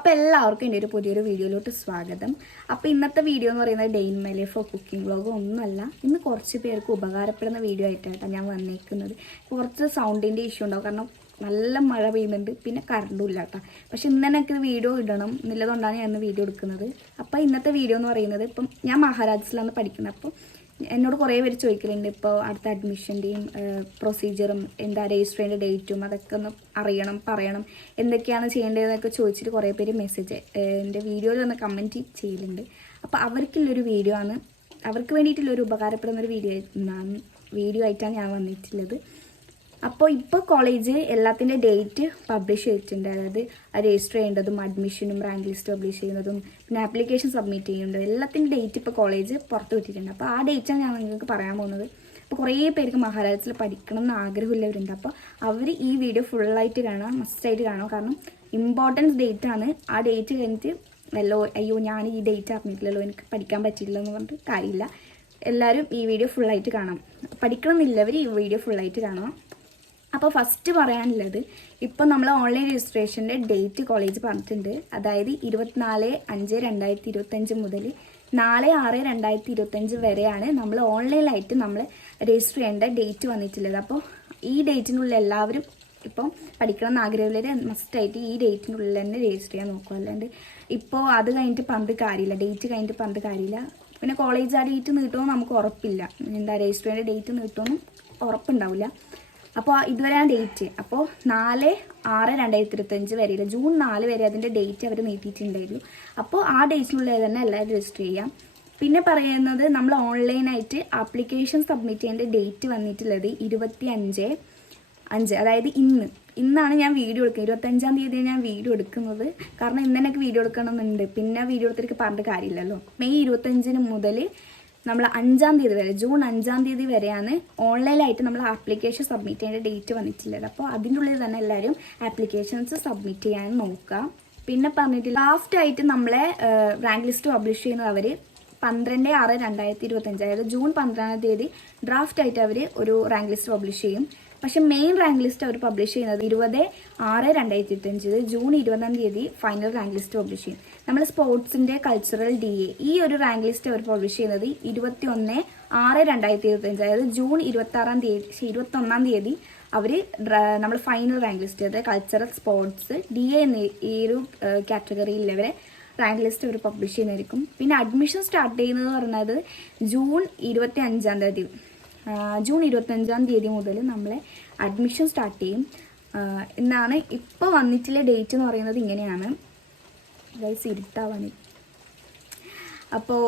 അപ്പോൾ എല്ലാവർക്കും എൻ്റെ ഒരു പുതിയൊരു വീഡിയോയിലോട്ട് സ്വാഗതം. അപ്പോൾ ഇന്നത്തെ വീഡിയോ എന്ന് പറയുന്നത് day in my life of cooking vlog ഒന്നുമല്ല. ഇന്ന് കുറച്ച് പേർക്ക് ഉപകാരപ്പെടുന്ന വീഡിയോ ആയിട്ടാണ് ഞാൻ വന്നേക്കുന്നത്. കുറച്ച് സൗണ്ടിൻ്റെ ഇഷ്യൂ ഉണ്ടാവും, കാരണം നല്ല മഴ പെയ്യുന്നുണ്ട്, പിന്നെ കറണ്ടും ഇല്ല കേട്ടോ. പക്ഷെ ഇന്ന് എനിക്ക് വീഡിയോ ഇടണം എന്നുള്ളതുകൊണ്ടാണ് ഞാൻ ഇന്ന് വീഡിയോ എടുക്കുന്നത്. അപ്പോൾ ഇന്നത്തെ വീഡിയോ എന്ന് പറയുന്നത്, ഇപ്പം ഞാൻ മഹാരാജസിലാണ് പഠിക്കുന്നത്. അപ്പോൾ എന്നോട് കുറേ പേര് ചോദിക്കലുണ്ട് ഇപ്പോൾ അടുത്ത അഡ്മിഷൻ്റെയും പ്രൊസീജിയറും എന്താ രജിസ്റ്ററിൻ്റെ ഡേറ്റും അതൊക്കെ ഒന്ന് പറയണം എന്തൊക്കെയാണ് ചെയ്യേണ്ടതെന്നൊക്കെ ചോദിച്ചിട്ട് കുറേ പേര് മെസ്സേജ് എൻ്റെ വീഡിയോയിൽ ഒന്ന് കമൻറ്റ് ചെയ്യലുണ്ട്. അപ്പോൾ അവർക്കുള്ളൊരു വീഡിയോ ആണ്, അവർക്ക് വേണ്ടിയിട്ടുള്ളൊരു ഉപകാരപ്പെടുന്നൊരു വീഡിയോ ആയിട്ടാണ് ഞാൻ വന്നിട്ടുള്ളത്. അപ്പോൾ ഇപ്പോൾ കോളേജ് എല്ലാത്തിൻ്റെ ഡേറ്റ് പബ്ലിഷ് ചെയ്തിട്ടുണ്ട്. അതായത് രജിസ്റ്റർ ചെയ്യേണ്ടതും അഡ്മിഷനും റാങ്ക് ലിസ്റ്റ് പബ്ലിഷ് ചെയ്യുന്നതും പിന്നെ ആപ്ലിക്കേഷൻ സബ്മിറ്റ് ചെയ്യുന്നതും എല്ലാത്തിൻ്റെ ഡേറ്റ് ഇപ്പോൾ കോളേജ് പുറത്ത് വിട്ടിട്ടുണ്ട്. അപ്പോൾ ആ ഡേറ്റാണ് ഞാൻ നിങ്ങൾക്ക് പറയാൻ പോകുന്നത്. അപ്പോൾ കുറേ പേർക്ക് മഹാരാജസിൽ പഠിക്കണം എന്ന് ആഗ്രഹമുള്ളവരുണ്ട്. അപ്പോൾ അവർ ഈ വീഡിയോ ഫുള്ളായിട്ട് കാണാം, മസ്റ്റായിട്ട് കാണാം. കാരണം ഇമ്പോർട്ടൻസ് ഡേറ്റാണ്. ആ ഡേറ്റ് കഴിഞ്ഞിട്ട് അയ്യോ ഞാൻ ഈ ഡേറ്റ് അറിഞ്ഞിട്ടില്ലല്ലോ, എനിക്ക് പഠിക്കാൻ പറ്റില്ല എന്ന് പറഞ്ഞിട്ട് കാര്യമില്ല. എല്ലാവരും ഈ വീഡിയോ ഫുള്ളായിട്ട് കാണാം. പഠിക്കണമെന്നില്ലവർ ഈ വീഡിയോ ഫുള്ളായിട്ട് കാണാം. അപ്പോൾ ഫസ്റ്റ് പറയാനുള്ളത്, ഇപ്പോൾ നമ്മൾ ഓൺലൈൻ രജിസ്ട്രേഷൻ്റെ ഡേറ്റ് കോളേജ് പറഞ്ഞിട്ടുണ്ട്. അതായത് 24/5/2025 മുതൽ 4/6/2025 വരെയാണ് നമ്മൾ ഓൺലൈനായിട്ട് നമ്മൾ രജിസ്റ്റർ ചെയ്യേണ്ട ഡേറ്റ് വന്നിട്ടുള്ളത്. അപ്പോൾ ഈ ഡേറ്റിനുള്ളിൽ എല്ലാവരും ഇപ്പം പഠിക്കണം എന്ന് ആഗ്രഹമുള്ളവർ മസ്റ്റായിട്ട് ഈ ഡേറ്റിനുള്ളിൽ തന്നെ രജിസ്റ്റർ ചെയ്യാൻ നോക്കുക. അല്ലാണ്ട് ഇപ്പോൾ അത് കഴിഞ്ഞിട്ട് പറഞ്ഞിട്ട് കാര്യമില്ല, ഡേറ്റ് കഴിഞ്ഞിട്ട് പറഞ്ഞിട്ട് കാര്യമില്ല. പിന്നെ കോളേജ് ആ ഡേറ്റ് നീട്ടുമെന്ന് നമുക്ക് ഉറപ്പില്ല, എന്താ രജിസ്റ്റർ ചെയ്യേണ്ട ഡേറ്റ് നീട്ടുമെന്നും ഉറപ്പുണ്ടാവില്ല. അപ്പോൾ ഇതുവരെയാണ് ഡേറ്റ്. അപ്പോൾ 4/6/2025 വരെയില്ല, ജൂൺ 4 വരെ അതിൻ്റെ ഡേറ്റ് അവർ നീട്ടിയിട്ടുണ്ടായിരുന്നു. അപ്പോൾ ആ ഡേറ്റിനുള്ളിൽ തന്നെ എല്ലാവരും രജിസ്റ്റർ ചെയ്യാം. പിന്നെ പറയുന്നത്, നമ്മൾ ഓൺലൈനായിട്ട് ആപ്ലിക്കേഷൻ സബ്മിറ്റ് ചെയ്യേണ്ട ഡേറ്റ് വന്നിട്ടുള്ളത് 25/5, അതായത് ഇന്നാണ് ഞാൻ വീഡിയോ എടുക്കുന്നത്. 25-ാം തീയതിയാണ് ഞാൻ വീഡിയോ എടുക്കുന്നത്. കാരണം ഇന്ന് എനിക്ക് വീഡിയോ എടുക്കണമെന്നുണ്ട്, പിന്നെ വീഡിയോ എടുത്തിട്ട് പറഞ്ഞിട്ട് കാര്യമില്ലല്ലോ. മെയ് 25 മുതൽ നമ്മൾ 5-ാം തീയതി വരെ, ജൂൺ 5-ാം തീയതി വരെയാണ് ഓൺലൈനായിട്ട് നമ്മൾ ആപ്ലിക്കേഷൻ സബ്മിറ്റ് ചെയ്യേണ്ട ഡേറ്റ് വന്നിട്ടുള്ളത്. അപ്പോൾ അതിൻ്റെ ഉള്ളിൽ തന്നെ എല്ലാവരും ആപ്ലിക്കേഷൻസ് സബ്മിറ്റ് ചെയ്യാൻ നോക്കുക. പിന്നെ പറഞ്ഞിട്ട് ലാസ്റ്റായിട്ട് നമ്മളെ റാങ്ക് ലിസ്റ്റ് പബ്ലിഷ് ചെയ്യുന്നത് അവർ 12/6/2025, അതായത് ജൂൺ 12-ാം തീയതി ഡ്രാഫ്റ്റായിട്ട് അവർ ഒരു റാങ്ക് ലിസ്റ്റ് പബ്ലിഷ് ചെയ്യും. പക്ഷെ മെയിൻ റാങ്ക് ലിസ്റ്റ് അവർ പബ്ലിഷ് ചെയ്യുന്നത് 20/6/2025, ജൂൺ 20-ാം തീയതി ഫൈനൽ റാങ്ക് ലിസ്റ്റ് പബ്ലിഷ് ചെയ്യും. നമ്മൾ സ്പോർട്സിൻ്റെ കൾച്ചറൽ DA ഈ ഒരു റാങ്ക് ലിസ്റ്റ് അവർ പബ്ലിഷ് ചെയ്യുന്നത് 21/6/2025, അതായത് ജൂൺ 21-ാം തീയതി അവർ നമ്മൾ ഫൈനൽ റാങ്ക് ലിസ്റ്റ്, അതായത് കൾച്ചറൽ സ്പോർട്സ് DA എന്ന ഈ ഒരു കാറ്റഗറിയിലവരെ റാങ്ക് ലിസ്റ്റ് അവർ പബ്ലിഷ് ചെയ്യുന്നതായിരിക്കും. പിന്നെ അഡ്മിഷൻ സ്റ്റാർട്ട് ചെയ്യുന്നത് പറഞ്ഞത് ജൂൺ 25-ാം തീയതി മുതൽ നമ്മളെ അഡ്മിഷൻ സ്റ്റാർട്ട് ചെയ്യും എന്നാണ് ഇപ്പോൾ വന്നിട്ടുള്ള ഡേറ്റ് എന്ന് പറയുന്നത്. ഇങ്ങനെയാണ് ഇരുട്ടാവാൻ. അപ്പോൾ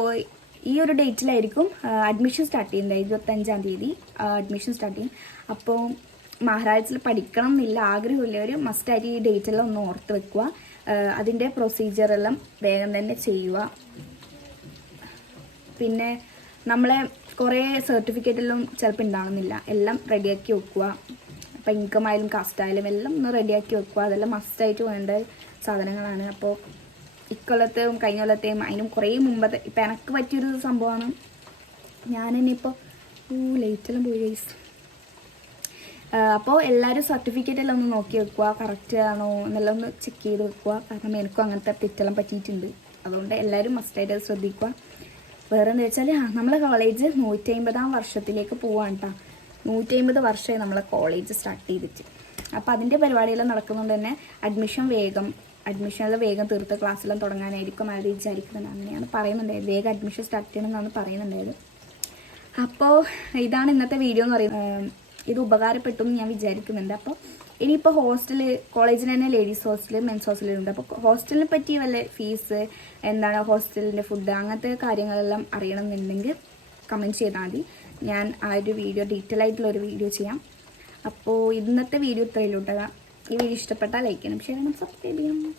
ഈ ഒരു ഡേറ്റിലായിരിക്കും അഡ്മിഷൻ സ്റ്റാർട്ട് ചെയ്യുന്നത്. 25-ാം തീയതി അഡ്മിഷൻ സ്റ്റാർട്ട് ചെയ്യും. അപ്പോൾ മഹാരാജസിൽ പഠിക്കണം എന്നില്ല ആഗ്രഹമില്ലവർ മസ്റ്റായിട്ട് ഈ ഡേറ്റെല്ലാം ഒന്ന് ഓർത്ത് വെക്കുക. അതിൻ്റെ പ്രൊസീജിയറെല്ലാം വേഗം തന്നെ ചെയ്യുക. പിന്നെ നമ്മളെ കുറേ സർട്ടിഫിക്കറ്റെല്ലാം ചിലപ്പോൾ ഉണ്ടാകുന്നില്ല, എല്ലാം റെഡിയാക്കി വെക്കുക. അപ്പോൾ ഇൻകം ആയാലും കാസ്റ്റ് ആയാലും എല്ലാം ഒന്ന് റെഡിയാക്കി വെക്കുക. അതെല്ലാം മസ്റ്റായിട്ട് വേണ്ട സാധനങ്ങളാണ്. അപ്പോൾ ഇക്കൊല്ലത്തെയും കഴിഞ്ഞ കൊല്ലത്തെയും അതിനും കുറേ മുമ്പത്തെ ഇപ്പം എനിക്ക് പറ്റിയൊരു സംഭവമാണ്. ഞാൻ തന്നെ ഇപ്പോൾ ലേറ്റെല്ലാം പോയി ഗൈസ്. അപ്പോൾ എല്ലാവരും സർട്ടിഫിക്കറ്റെല്ലാം ഒന്ന് നോക്കി വെക്കുക, കറക്റ്റ് ആണോ എന്നെല്ലാം ഒന്ന് ചെക്ക് ചെയ്ത് വെക്കുക. കാരണം എനിക്കും അങ്ങനത്തെ തെറ്റെല്ലാം പറ്റിയിട്ടുണ്ട്. അതുകൊണ്ട് എല്ലാവരും മസ്റ്റായിട്ട് അത് ശ്രദ്ധിക്കുക. വേറെ എന്താ വെച്ചാൽ, നമ്മളെ കോളേജ് 150-ാം വർഷത്തിലേക്ക് പോവാണ് കേട്ടോ. 150 വർഷമായി നമ്മളെ കോളേജ് സ്റ്റാർട്ട് ചെയ്തിട്ട്. അപ്പോൾ അതിൻ്റെ പരിപാടിയെല്ലാം നടക്കുന്നതുകൊണ്ട് തന്നെ അഡ്മിഷനെല്ലാം വേഗം തീർത്ത് ക്ലാസ്സെല്ലാം തുടങ്ങാനായിരിക്കും അവർ വിചാരിക്കുന്നത്. അങ്ങനെയാണ് പറയുന്നുണ്ടായത്, വേഗം അഡ്മിഷൻ സ്റ്റാർട്ട് ചെയ്യണമെന്നാണ് പറയുന്നുണ്ടായത്. അപ്പോൾ ഇതാണ് ഇന്നത്തെ വീഡിയോ എന്ന് പറയുന്നത്. ഇത് ഉപകാരപ്പെട്ടു എന്ന് ഞാൻ വിചാരിക്കുന്നുണ്ട്. അപ്പോൾ ഇനിയിപ്പോൾ കോളേജിൽ തന്നെ ലേഡീസ് ഹോസ്റ്റൽ, മെൻസ് ഹോസ്റ്റലുണ്ട്. അപ്പോൾ ഹോസ്റ്റലിനെ പറ്റി വല്ല ഫീസ്, എന്താണ് ഹോസ്റ്റലിൻ്റെ ഫുഡ്, അങ്ങനത്തെ കാര്യങ്ങളെല്ലാം അറിയണമെന്നുണ്ടെങ്കിൽ കമൻറ്റ് ചെയ്താൽ മതി. ഞാൻ ആ ഒരു വീഡിയോ ഡീറ്റെയിൽ ആയിട്ടുള്ളൊരു വീഡിയോ ചെയ്യാം. അപ്പോൾ ഇന്നത്തെ വീഡിയോ ഇത്രയിലോട്ടുക. ഈ വീഡിയോ ഇഷ്ടപ്പെട്ടാൽ ലൈക്ക് ചെയ്യണം, ഷെയർ ചെയ്യണം, സബ്സ്ക്രൈബ് ചെയ്യണം.